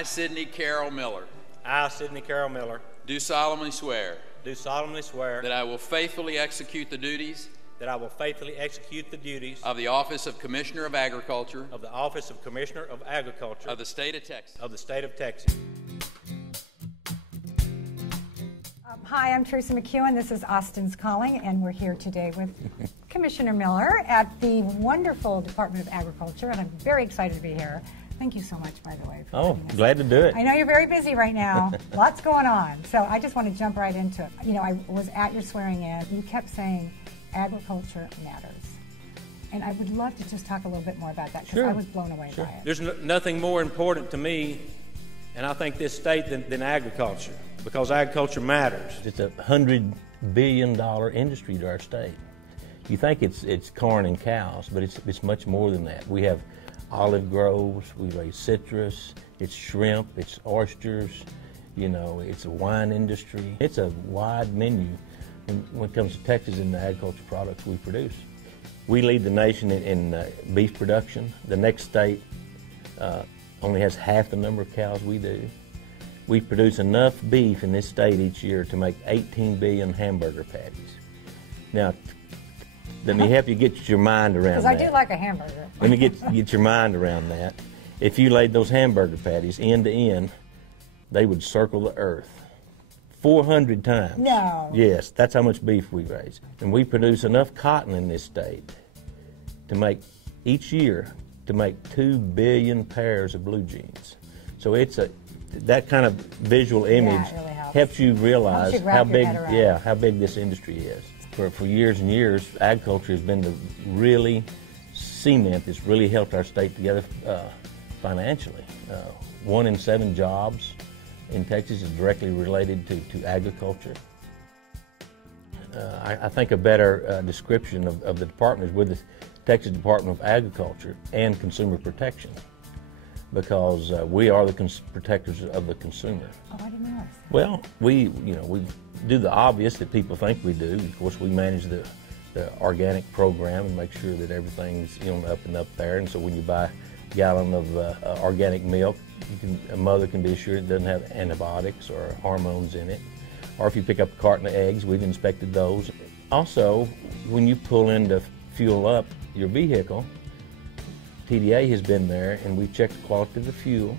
I, Sidney Carroll Miller, I, Sidney Carroll Miller, do solemnly swear that I will faithfully execute the duties of the Office of Commissioner of Agriculture of the Office of Commissioner of Agriculture of the State of Texas. Hi, I'm Teresa McEwen. This is Austin's Calling, and we're here today with Commissioner Miller at the wonderful Department of Agriculture, and I'm very excited to be here. Thank you so much, by the way. Oh, glad to do it. I know you're very busy right now. Lots going on. So I just want to jump right into it. You know, I was at your swearing in. You kept saying agriculture matters. And I would love to just talk a little bit more about that, because I was blown away by it. There's nothing more important to me, and I think this state, than agriculture, because agriculture matters. It's a $100 billion industry to our state. You think it's corn and cows, but it's much more than that. We have olive groves, we raise citrus, it's shrimp, it's oysters, you know, it's a wine industry. It's a wide menu when it comes to Texas and the agriculture products we produce. We lead the nation in beef production. The next state only has half the number of cows we do. We produce enough beef in this state each year to make 18 billion hamburger patties. Now, let me help you get your mind around that. Because I do like a hamburger. Let me get your mind around that. If you laid those hamburger patties end to end, they would circle the earth 400 times. No. Yes, that's how much beef we raise. And we produce enough cotton in this state to make, each year, to make 2 billion pairs of blue jeans. So that kind of visual image really helps you realize how big, how big this industry is. For years and years, agriculture has been the really cement that's really helped our state together financially. 1 in 7 jobs in Texas is directly related to agriculture. I think a better description of the department is with the Texas Department of Agriculture and Consumer Protection, because we are the protectors of the consumer. Oh, I didn't realize that. Well, we do the obvious that people think we do. Of course, we manage the organic program and make sure that everything's on the up and up there. And so when you buy a gallon of organic milk, a mother can be assured it doesn't have antibiotics or hormones in it. Or if you pick up a carton of eggs, we've inspected those. Also, when you pull in to fuel up your vehicle, TDA has been there, and we checked the quality of the fuel.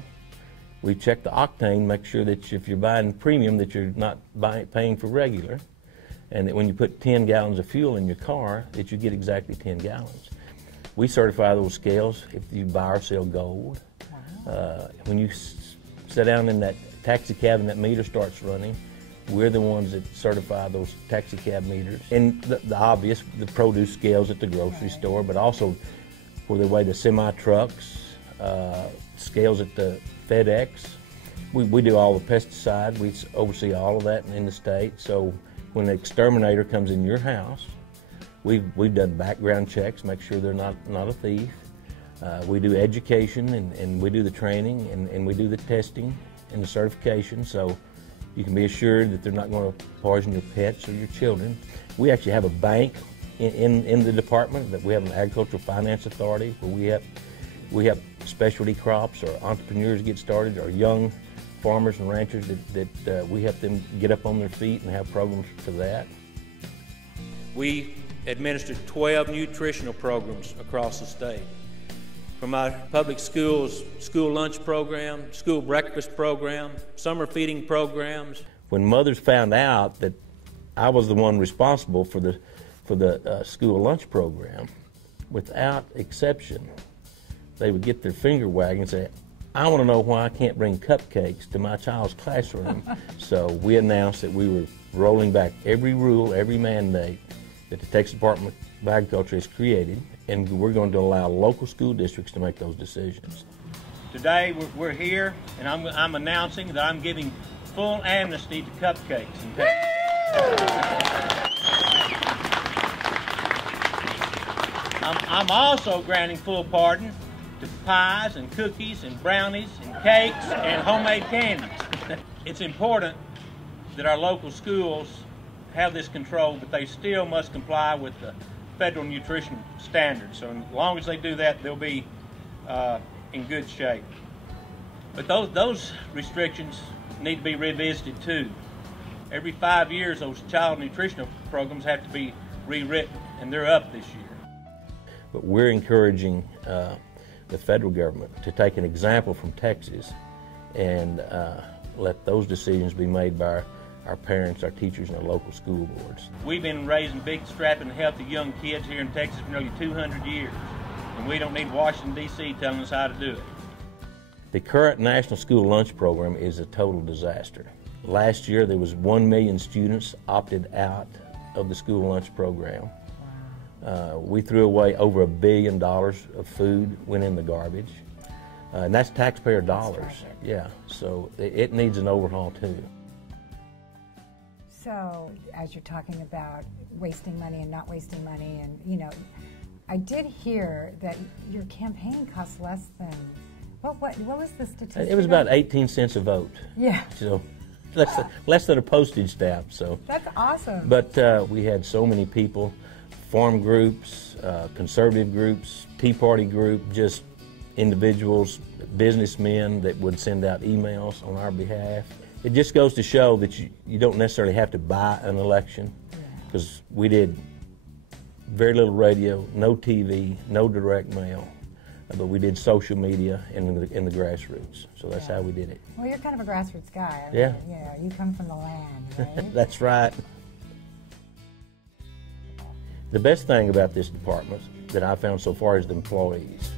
We check the octane, make sure that if you're buying premium that you're not paying for regular, and that when you put 10 gallons of fuel in your car, that you get exactly 10 gallons. We certify those scales if you buy or sell gold. Wow. When you sit down in that taxi cab and that meter starts running, we're the ones that certify those taxi cab meters. And the obvious, the produce scales at the grocery store, but also where they weigh the semi-trucks, scales at the FedEx. We do all the pesticide. We oversee all of that in the state. So when an exterminator comes in your house, we've done background checks, make sure they're not a thief. We do education and we do the training and we do the testing and the certification. So you can be assured that they're not going to poison your pets or your children. We actually have a bank in the department, that we have an agricultural finance authority where we have specialty crops or entrepreneurs get started, or young farmers and ranchers that we help them get up on their feet and have programs for that. We administer 12 nutritional programs across the state. From our public schools, school lunch program, school breakfast program, summer feeding programs. When mothers found out that I was the one responsible for the school lunch program, without exception, they would get their finger wagging and say, I want to know why I can't bring cupcakes to my child's classroom. So we announced that we were rolling back every rule, every mandate that the Texas Department of Agriculture has created, and we're going to allow local school districts to make those decisions. Today we're here, and I'm announcing that I'm giving full amnesty to cupcakes in Texas. I'm also granting full pardon to pies and cookies and brownies and cakes and homemade candies. It's important that our local schools have this control, but they still must comply with the federal nutrition standards. So as long as they do that, they'll be in good shape. But those restrictions need to be revisited too. Every 5 years, those child nutritional programs have to be rewritten, and they're up this year. But we're encouraging the federal government to take an example from Texas and let those decisions be made by our parents, our teachers, and our local school boards. We've been raising big, strapping, healthy young kids here in Texas for nearly 200 years, and we don't need Washington, D.C. telling us how to do it. The current National School Lunch Program is a total disaster. Last year, there was 1 million students opted out of the school lunch program. We threw away over $1 billion of food, went in the garbage. And that's taxpayer dollars. Yeah, so it needs an overhaul too. So, as you're talking about wasting money and not wasting money, and you know, I did hear that your campaign cost less than, what was the statistic? It was about 18 cents a vote. Yeah. So less than a postage stamp. So that's awesome. But we had so many people, farm groups, conservative groups, Tea Party group, just individuals, businessmen that would send out emails on our behalf. It just goes to show that you don't necessarily have to buy an election, because we did very little radio, no TV, no direct mail, but we did social media and in the grassroots. So that's how we did it. Well, you're kind of a grassroots guy. I mean, Yeah. Yeah, you come from the land, right? That's right. The best thing about this department that I found so far is the employees.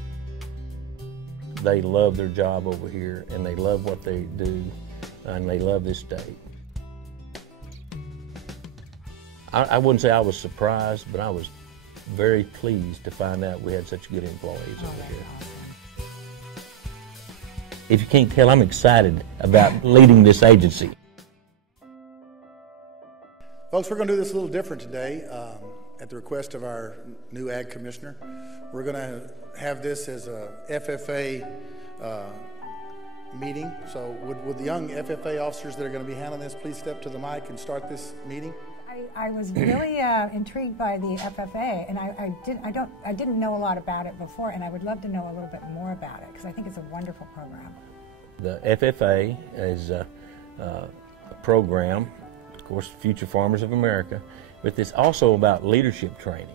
They love their job over here, and they love what they do, and they love this state. I wouldn't say I was surprised, but I was very pleased to find out we had such good employees over here. If you can't tell, I'm excited about leading this agency. Folks, we're going to do this a little different today at the request of our new Ag Commissioner. We're going to have this as a FFA meeting. So would the young FFA officers that are going to be handling this please step to the mic and start this meeting? I was really intrigued by the FFA, and I didn't know a lot about it before, and I would love to know a little bit more about it because I think it's a wonderful program. The FFA is a program, of course, Future Farmers of America, but it's also about leadership training.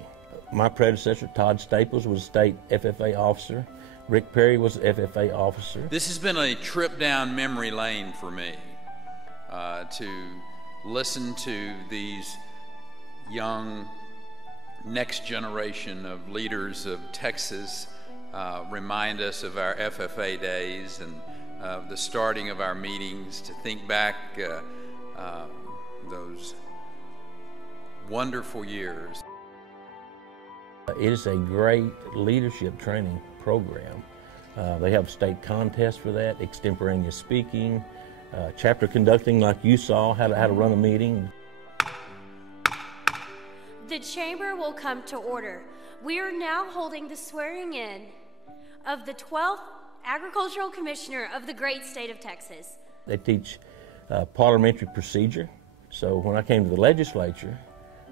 My predecessor, Todd Staples, was a state FFA officer. Rick Perry was an FFA officer. This has been a trip down memory lane for me to listen to these young next generation of leaders of Texas remind us of our FFA days and the starting of our meetings, to think back those wonderful years. It is a great leadership training program. They have state contests for that, extemporaneous speaking, chapter conducting like you saw, how to run a meeting. The chamber will come to order. We are now holding the swearing in of the 12th Agricultural Commissioner of the great state of Texas. They teach parliamentary procedure. So when I came to the legislature,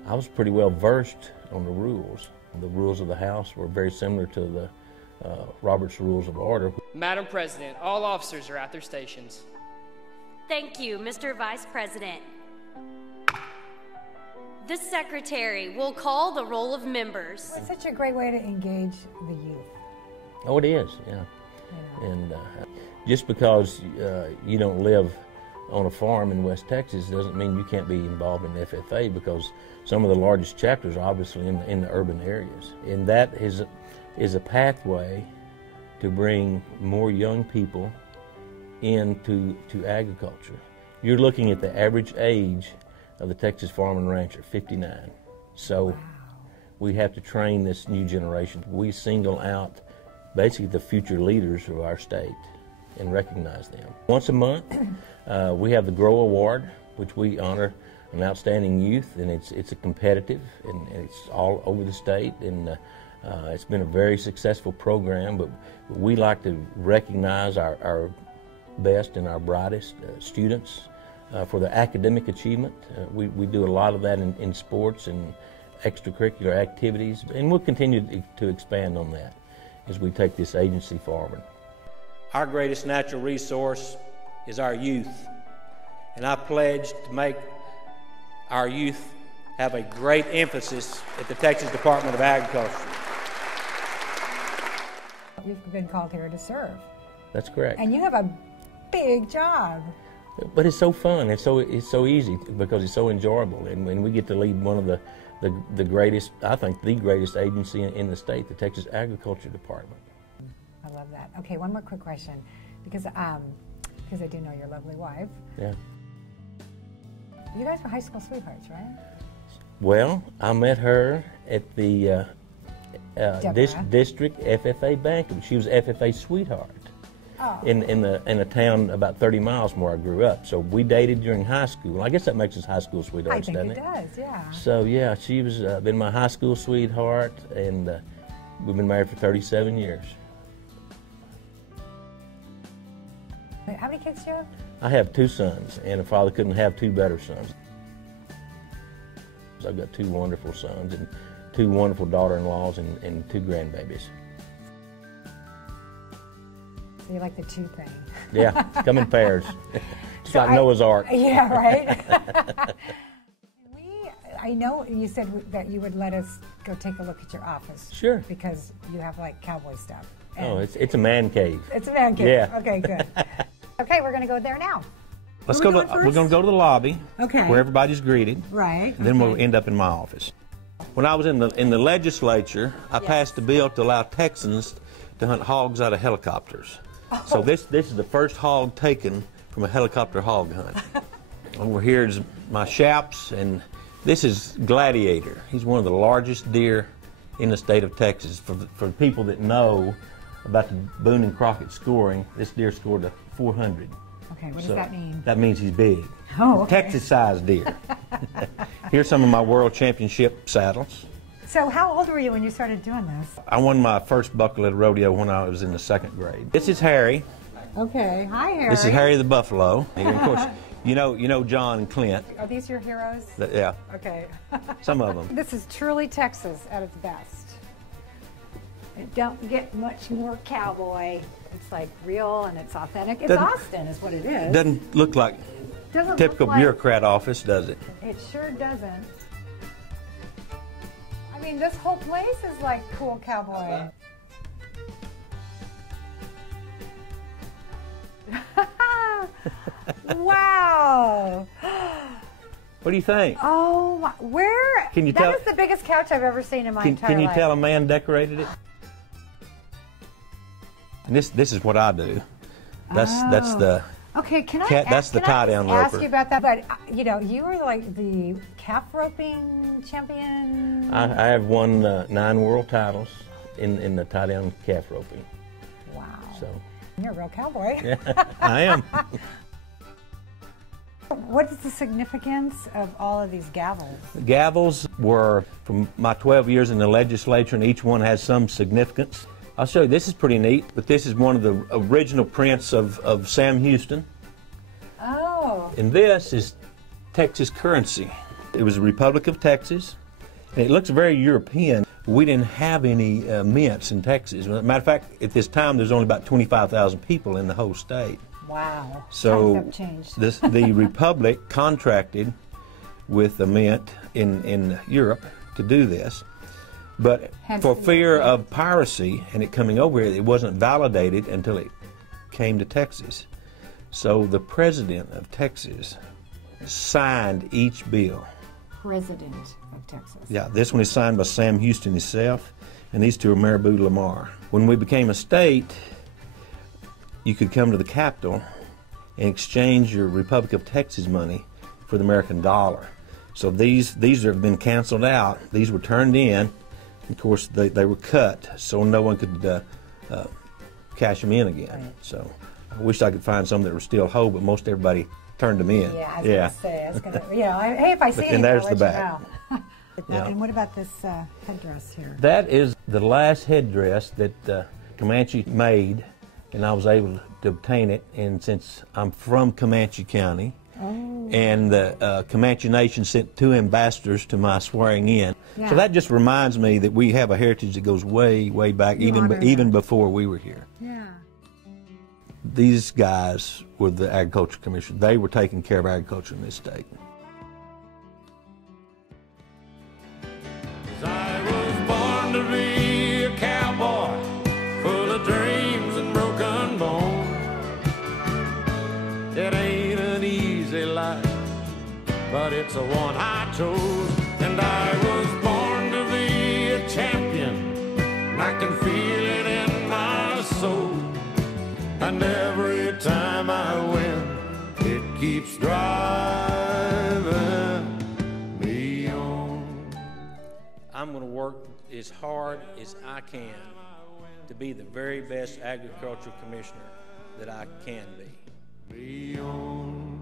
I was pretty well versed on the rules. The rules of the House were very similar to the Robert's Rules of Order. Madam President, all officers are at their stations. Thank you, Mr. Vice President. The Secretary will call the roll of members. It's such a great way to engage the youth. Oh, it is, yeah. And just because you don't live on a farm in West Texas doesn't mean you can't be involved in FFA, because some of the largest chapters are obviously in the urban areas. And that is a pathway to bring more young people into agriculture. You're looking at the average age of the Texas farm and rancher, 59. So we have to train this new generation. We single out basically the future leaders of our state and recognize them. Once a month, we have the Grow Award, which we honor an outstanding youth, and it's a competitive, and it's all over the state, and it's been a very successful program, but we like to recognize our best and our brightest students for their academic achievement. We do a lot of that in sports and extracurricular activities, and we'll continue to expand on that as we take this agency forward. Our greatest natural resource is our youth, and I pledge to make our youth have a great emphasis at the Texas Department of Agriculture. You've been called here to serve. That's correct. And you have a big job. But it's so fun. It's so easy because it's so enjoyable, and when we get to lead one of the greatest, I think the greatest agency in the state, the Texas Agriculture Department. I love that. Okay, one more quick question, because I do know your lovely wife. Yeah. You guys were high school sweethearts, right? Well, I met her at the district FFA banquet. She was FFA sweetheart. Oh. In a town about 30 miles from where I grew up. So we dated during high school. I guess that makes us high school sweethearts, doesn't it? I think it does, yeah. So yeah, she was been my high school sweetheart, and we've been married for 37 years. How many kids do you have? I have 2 sons, and a father couldn't have 2 better sons. So I've got 2 wonderful sons and 2 wonderful daughter-in-laws and 2 grandbabies. So you like the 2 thing. Yeah, come in pairs. It's so like Noah's Ark. Yeah, right? I know you said that you would let us go take a look at your office. Sure. Because you have like cowboy stuff. Oh, it's a man cave. It's a man cave. Yeah. Okay, good. Okay, we're going to go there now. Let's go. We're going to go to the lobby. Okay. Where everybody's greeted. Right. And then we'll end up in my office. When I was in the legislature, I passed a bill to allow Texans to hunt hogs out of helicopters. Oh. So this is the first hog taken from a helicopter hog hunt. Over here is my Shaps, and this is Gladiator. He's one of the largest deer in the state of Texas. For people that know about the Boone and Crockett scoring, this deer scored a 400. Okay, what does that mean? That means he's big. Oh, okay. Texas-sized deer. Here's some of my world championship saddles. So how old were you when you started doing this? I won my first buckle at a rodeo when I was in the 2nd grade. This is Harry. Okay, hi Harry. This is Harry the Buffalo. And of course, you know John and Clint. Are these your heroes? Yeah. Okay. Some of them. This is truly Texas at its best. It don't get much more cowboy. It's like real and it's authentic. It's Austin is what it is. Doesn't look like typical bureaucrat office, does it? It sure doesn't. I mean, this whole place is like cool cowboy. Wow. What do you think? Oh, where? Can you tell? That is the biggest couch I've ever seen in my entire life. Can you tell a man decorated it? And this is what I do. That's the. Okay, that's the tie-down roper. Ask you about that, but you were like the calf roping champion. I have won 9 world titles in the tie-down calf roping. Wow. So. You're a real cowboy. Yeah, I am. What is the significance of all of these gavels? The gavels were from my 12 years in the legislature, and each one has some significance. I'll show you. This is pretty neat, but this is one of the original prints of Sam Houston. Oh. And this is Texas currency. It was the Republic of Texas, and it looks very European. We didn't have any mints in Texas. As a matter of fact, at this time, there's only about 25,000 people in the whole state. Wow. So times have changed. the Republic contracted with the mint in Europe to do this. But for fear of piracy and it coming over here, it wasn't validated until it came to Texas. So the president of Texas signed each bill. President of Texas. Yeah, this one is signed by Sam Houston himself, and these 2 are Marabou Lamar. When we became a state, you could come to the Capitol and exchange your Republic of Texas money for the American dollar. So these have been canceled out. These were turned in. Of course, they were cut, so no one could cash them in again. Right. So I wish I could find some that were still whole, but most everybody turned them in. Yeah, I was going to say, hey, if I see anything, there's I'll the let back. you know. Yeah. And what about this headdress here? That is the last headdress that Comanche made, and I was able to obtain it. And since I'm from Comanche County, and the Comanche Nation sent 2 ambassadors to my swearing in. Yeah. So that just reminds me that we have a heritage that goes way, way back, even before we were here. Yeah. these guys were the Agriculture Commission. They were taking care of agriculture in this state. I was born to be a cowboy, full of dreams and broken bones. It ain't an easy life, but it's the one I chose. And I was born to be a champion, and I can feel it in my soul. And every time I win, it keeps driving me on. I'm going to work as hard as I can to be the very best agricultural commissioner that I can be. Me on.